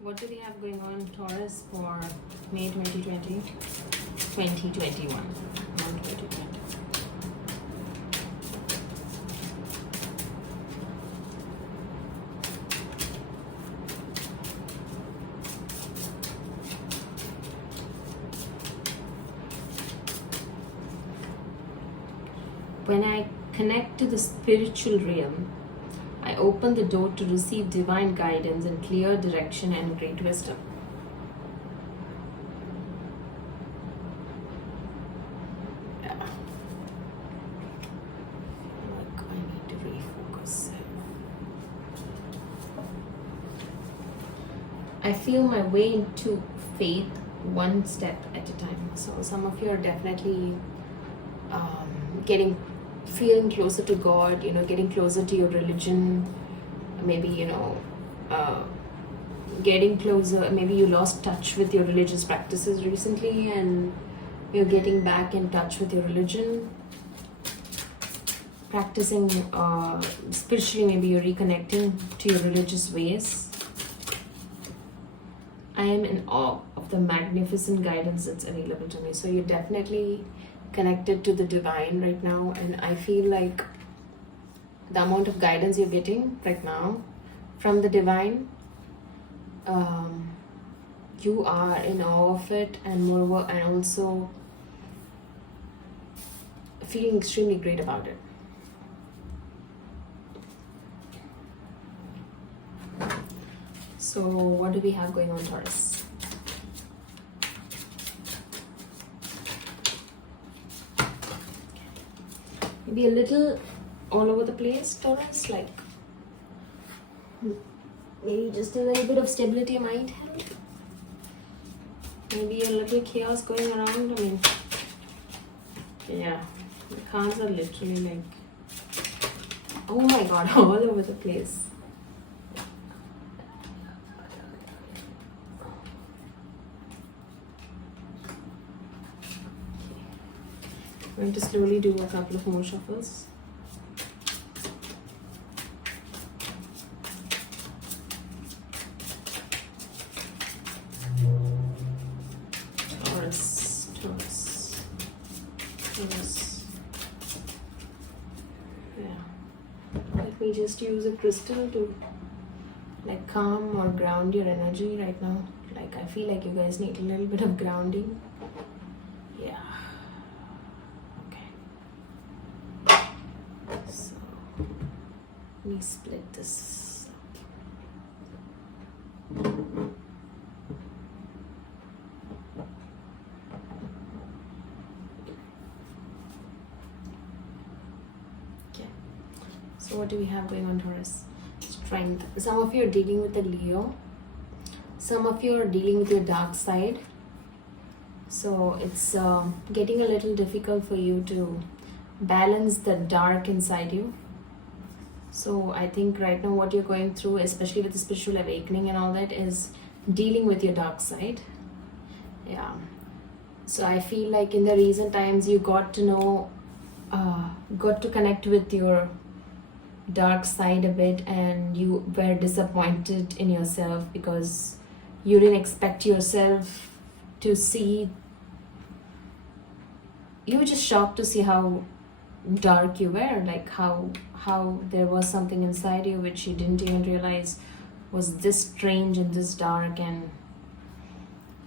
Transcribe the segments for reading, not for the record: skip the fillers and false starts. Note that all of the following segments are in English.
What do we have going on, Taurus, for May 2020? 2021, not 2020. When I connect to the spiritual realm, I open the door to receive divine guidance and clear direction and great wisdom. Yeah. Like I need to refocus. I feel my way into faith one step at a time. So some of you are definitely feeling closer to God, getting closer to your religion, maybe, getting closer, maybe you lost touch with your religious practices recently and you're getting back in touch with your religion, practicing spiritually, maybe you're reconnecting to your religious ways. I am in awe of the magnificent guidance that's available to me. So you're definitely connected to the divine right now, and I feel like the amount of guidance you're getting right now from the divine, you are in awe of it, and moreover, and also feeling extremely great about it. So what do we have going on, Taurus? Maybe a little all over the place, Taurus, like maybe just a little bit of stability might help. Maybe a little chaos going around. I mean, yeah, the cards are literally like, oh my god, all over the place. I'm going to slowly do a couple of more shuffles. Taurus, Taurus, Taurus. Yeah. Let me just use a crystal to like calm or ground your energy right now. Like I feel like you guys need a little bit of grounding. Yeah. Let me split this up. Okay. So what do we have going on, Taurus? Strength. Some of you are dealing with a Leo. Some of you are dealing with your dark side. So it's getting a little difficult for you to balance the dark inside you. So I think right now what you're going through, especially with the spiritual awakening and all that, is dealing with your dark side. Yeah. So I feel like in the recent times you got to know, got to connect with your dark side a bit, and you were disappointed in yourself because you didn't expect yourself to see. You were just shocked to see how dark you were, like how there was something inside you which you didn't even realize was this strange and this dark and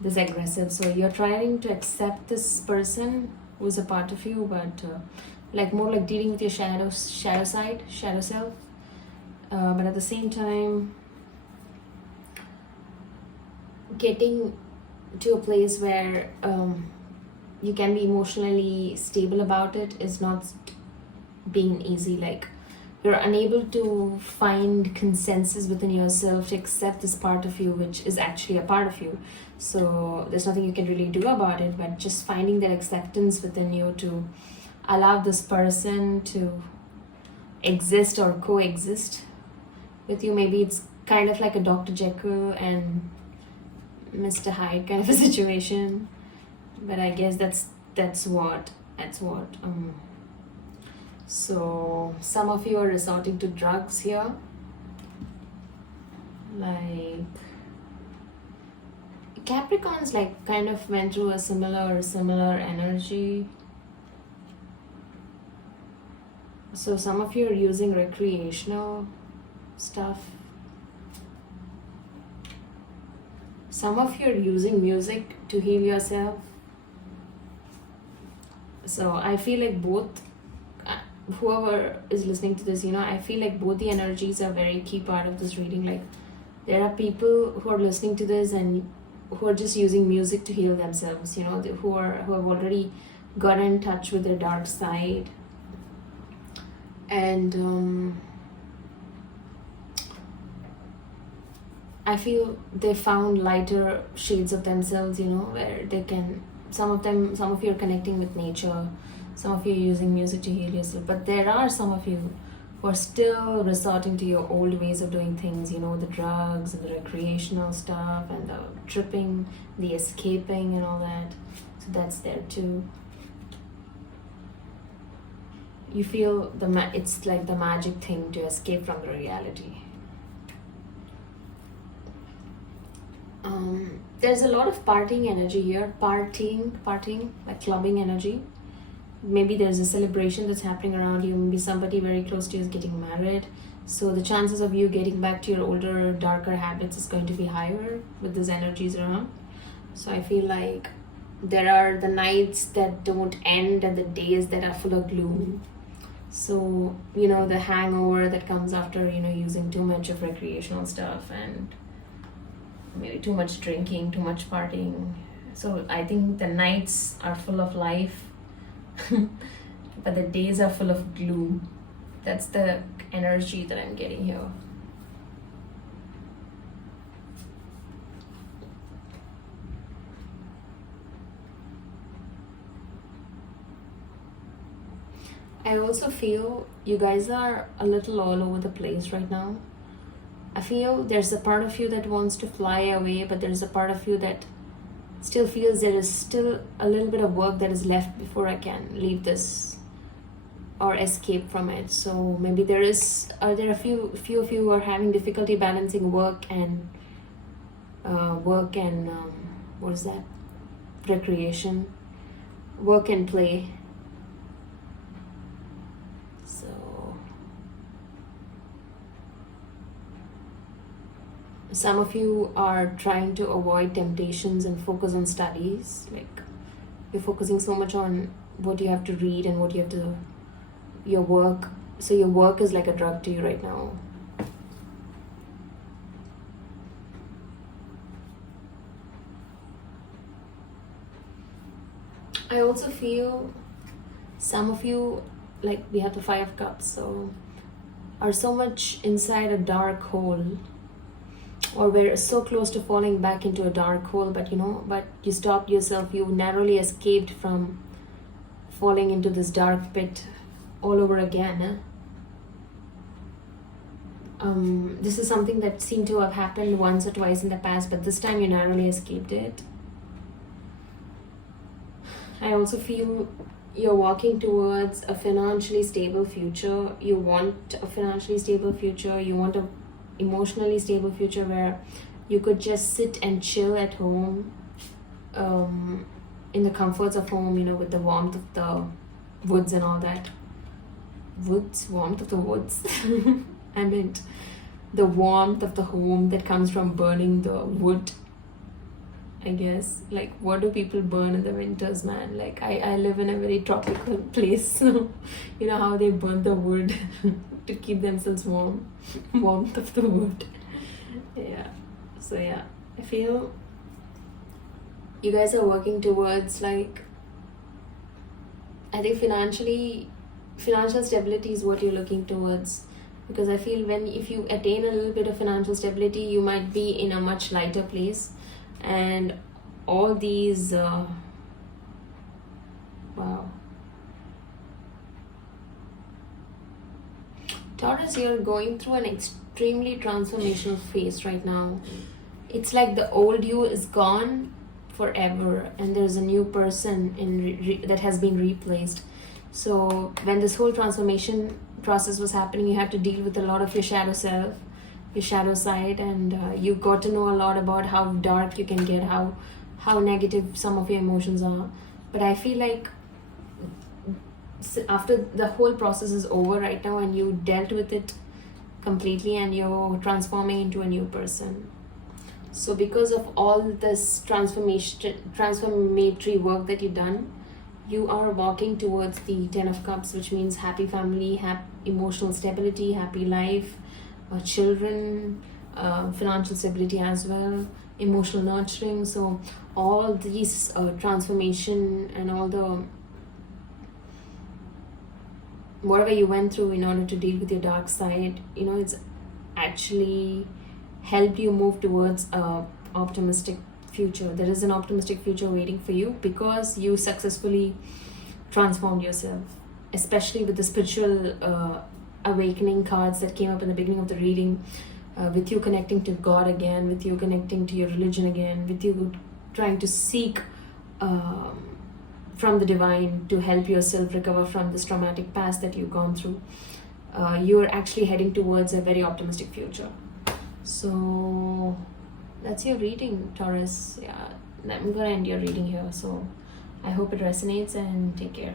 this aggressive. So you're trying to accept this person who's a part of you, but like more like dealing with your shadow side, shadow self, but at the same time getting to a place where you can be emotionally stable about it is not being easy. Like you're unable to find consensus within yourself to accept this part of you which is actually a part of you. So there's nothing you can really do about it, but just finding that acceptance within you to allow this person to exist or coexist with you. Maybe it's kind of like a Dr. Jekyll and Mr. Hyde kind of a situation, but I guess that's what so some of you are resorting to drugs here, like Capricorns like kind of went through a similar energy. So some of you are using recreational stuff. Some of you are using music to heal yourself. So I feel like both, whoever is listening to this, I feel like both the energies are very key part of this reading. Like there are people who are listening to this and who are just using music to heal themselves, who have already gotten in touch with their dark side. And I feel they found lighter shades of themselves, where they can, some of you are connecting with nature, some of you are using music to heal yourself, but there are some of you who are still resorting to your old ways of doing things, the drugs and the recreational stuff and the tripping, the escaping and all that. So that's there too. You feel it's like the magic thing to escape from the reality. There's a lot of partying energy here. Partying, like clubbing energy. Maybe there's a celebration that's happening around you. Maybe somebody very close to you is getting married. So the chances of you getting back to your older, darker habits is going to be higher with these energies around. So I feel like there are the nights that don't end and the days that are full of gloom. So, the hangover that comes after, using too much of recreational stuff and maybe too much drinking, too much partying. So I think the nights are full of life, but the days are full of gloom. That's the energy that I'm getting here. I also feel you guys are a little all over the place right now. I feel there's a part of you that wants to fly away, but there's a part of you that still feels there is still a little bit of work that is left before I can leave this or escape from it. So maybe there are a few of you who are having difficulty balancing work and what is that? Recreation, work and play. Some of you are trying to avoid temptations and focus on studies. Like you're focusing so much on what you have to read and what you have to, your work. So your work is like a drug to you right now. I also feel some of you, like we have the Five of Cups, so are so much inside a dark hole, or we're so close to falling back into a dark hole, but you stopped yourself. You narrowly escaped from falling into this dark pit all over again. This is something that seemed to have happened once or twice in the past, but this time you narrowly escaped it. I also feel you're walking towards a financially stable future. You want a financially stable future. You want a emotionally stable future where you could just sit and chill at home, in the comforts of home, with the warmth of the woods and all that. Warmth of the woods. I meant the warmth of the home that comes from burning the wood, I guess. Like, what do people burn in the winters, man? Like, I live in a very tropical place, so you know how they burn the wood to keep themselves warm. Warmth of the wood. Yeah. So yeah, I feel you guys are working towards, like, I think financial stability is what you're looking towards. Because I feel if you attain a little bit of financial stability, you might be in a much lighter place. And all these Taurus, you're going through an extremely transformational phase right now. It's like the old you is gone forever and there's a new person that has been replaced. So when this whole transformation process was happening, you have to deal with a lot of your shadow self, your shadow side, and you got to know a lot about how dark you can get, how negative some of your emotions are. But I feel like after the whole process is over right now and you dealt with it completely and you're transforming into a new person. So because of all this transformatory work that you've done, you are walking towards the 10 of Cups, which means happy family, emotional stability, happy life, children, financial stability as well, emotional nurturing. So all these transformation and all the whatever you went through in order to deal with your dark side, it's actually helped you move towards a optimistic future. There is an optimistic future waiting for you because you successfully transformed yourself, especially with the spiritual awakening cards that came up in the beginning of the reading, with you connecting to God again, with you connecting to your religion again, with you trying to seek from the divine to help yourself recover from this traumatic past that you've gone through. You're actually heading towards a very optimistic future. So that's your reading, Taurus. Yeah, I'm gonna end your reading here. So I hope it resonates, and take care.